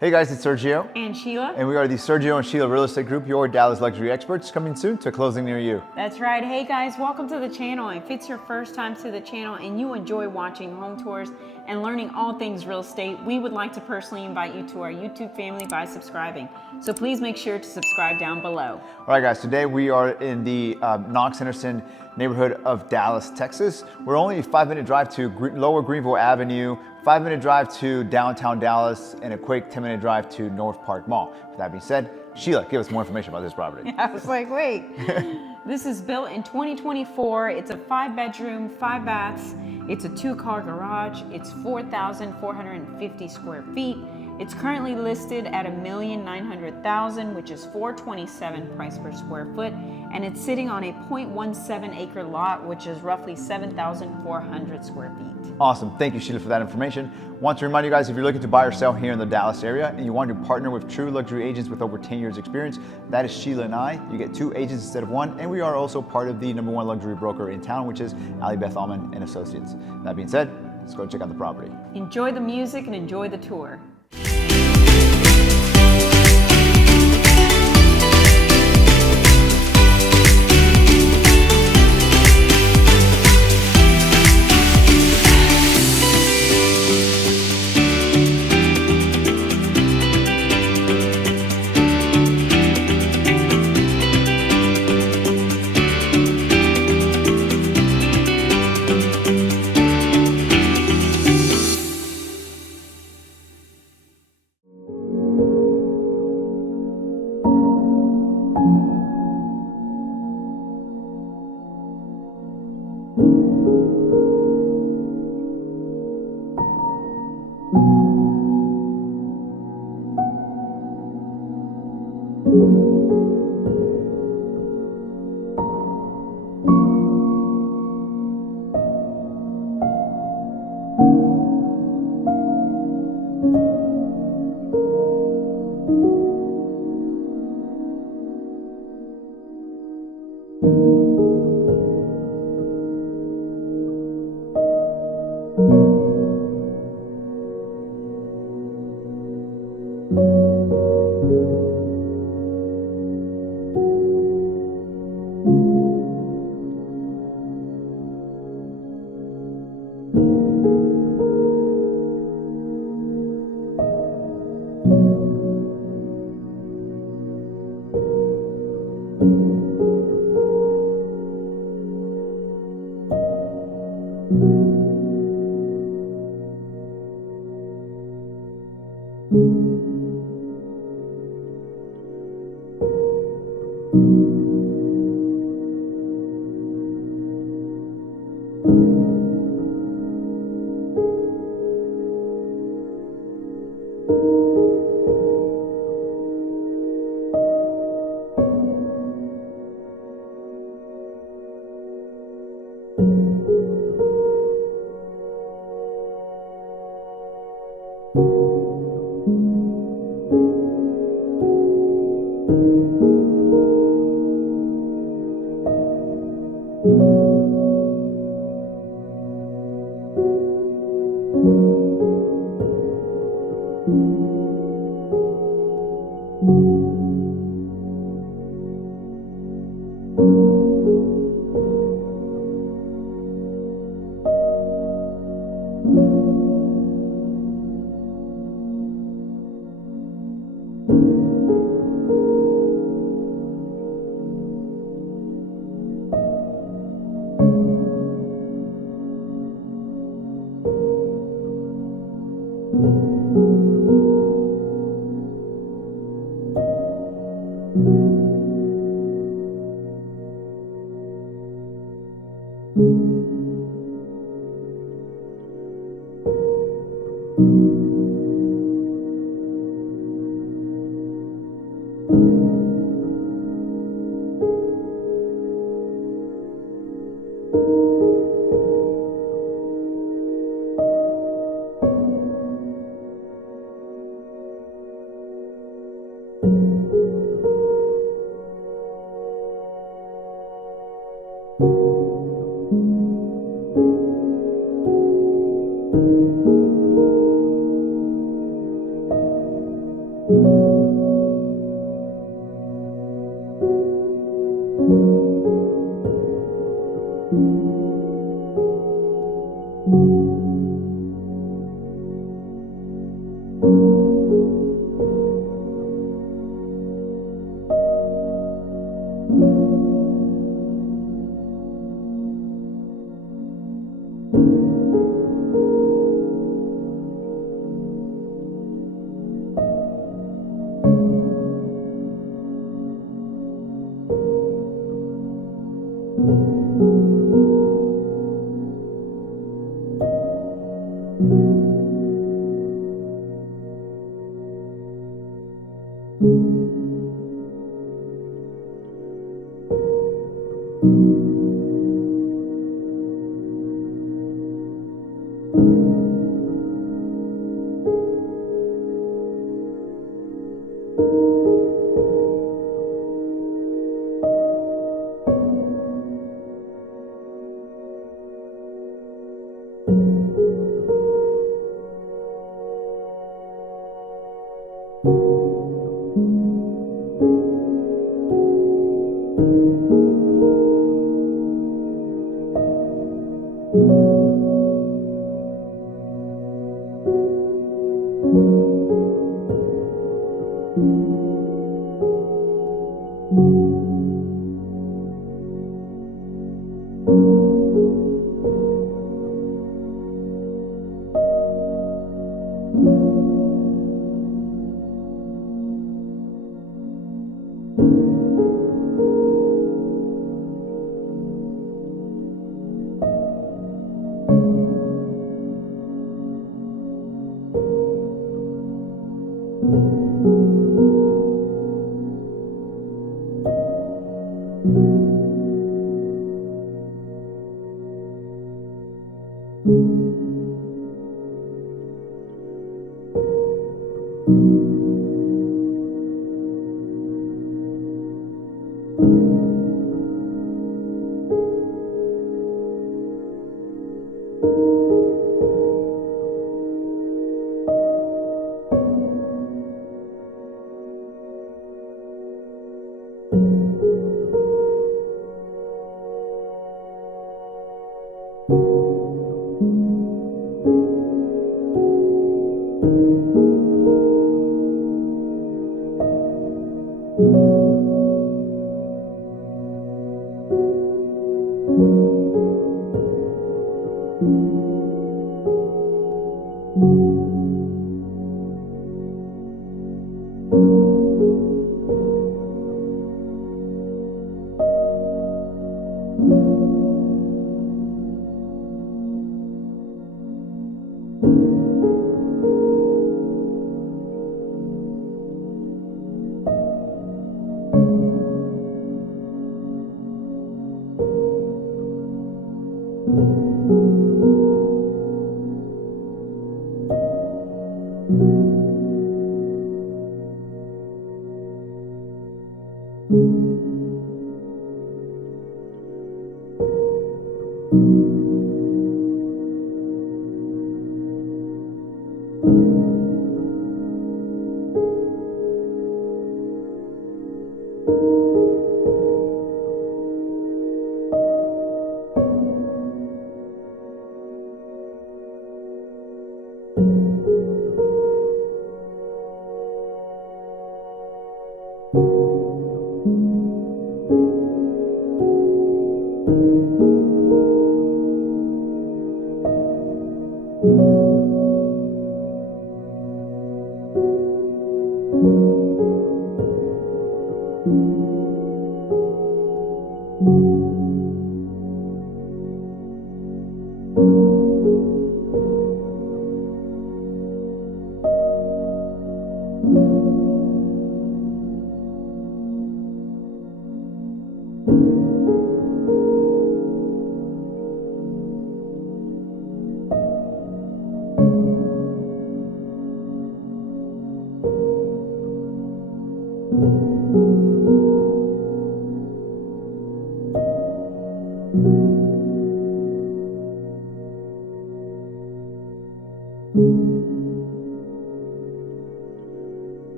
Hey guys, it's Sergio. And Sheila. And we are the Sergio and Sheila Real Estate Group, your Dallas luxury experts, coming soon to a closing near you. That's right. Hey guys, welcome to the channel. If it's your first time to the channel and you enjoy watching home tours and learning all things real estate, we would like to personally invite you to our YouTube family by subscribing. So please make sure to subscribe down below. All right guys, today we are in the Knox-Henderson neighborhood of Dallas, Texas. We're only a 5-minute drive to Lower Greenville Avenue, 5-minute drive to downtown Dallas, and a quick 10-minute drive to North Park Mall. With that being said, Sheila, give us more information about this property. I was like, wait. This is built in 2024. It's a 5-bedroom, 5 baths. It's a 2-car garage. It's 4,450 square feet. It's currently listed at $1,900,000, which is $427 price per square foot, and it's sitting on a 0.17 acre lot, which is roughly 7,400 square feet. Awesome, thank you Sheila for that information. Want to remind you guys, if you're looking to buy or sell here in the Dallas area and you want to partner with true luxury agents with over 10 years experience, that is Sheila and I. You get 2 agents instead of 1, and we are also part of the #1 luxury broker in town, which is Ali Beth Allman and Associates. That being said, let's go check out the property. Enjoy the music and enjoy the tour.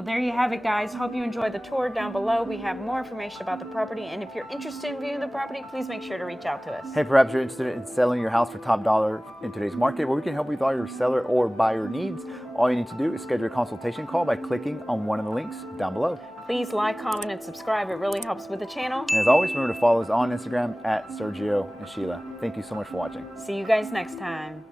Well, there you have it, guys. Hope you enjoyed the tour. Down below, we have more information about the property. And if you're interested in viewing the property, please make sure to reach out to us. Hey, perhaps you're interested in selling your house for top dollar in today's market, where we can help you with all your seller or buyer needs. All you need to do is schedule a consultation call by clicking on one of the links down below. Please like, comment, and subscribe. It really helps with the channel. And as always, remember to follow us on Instagram at Sergio and Sheila. Thank you so much for watching. See you guys next time.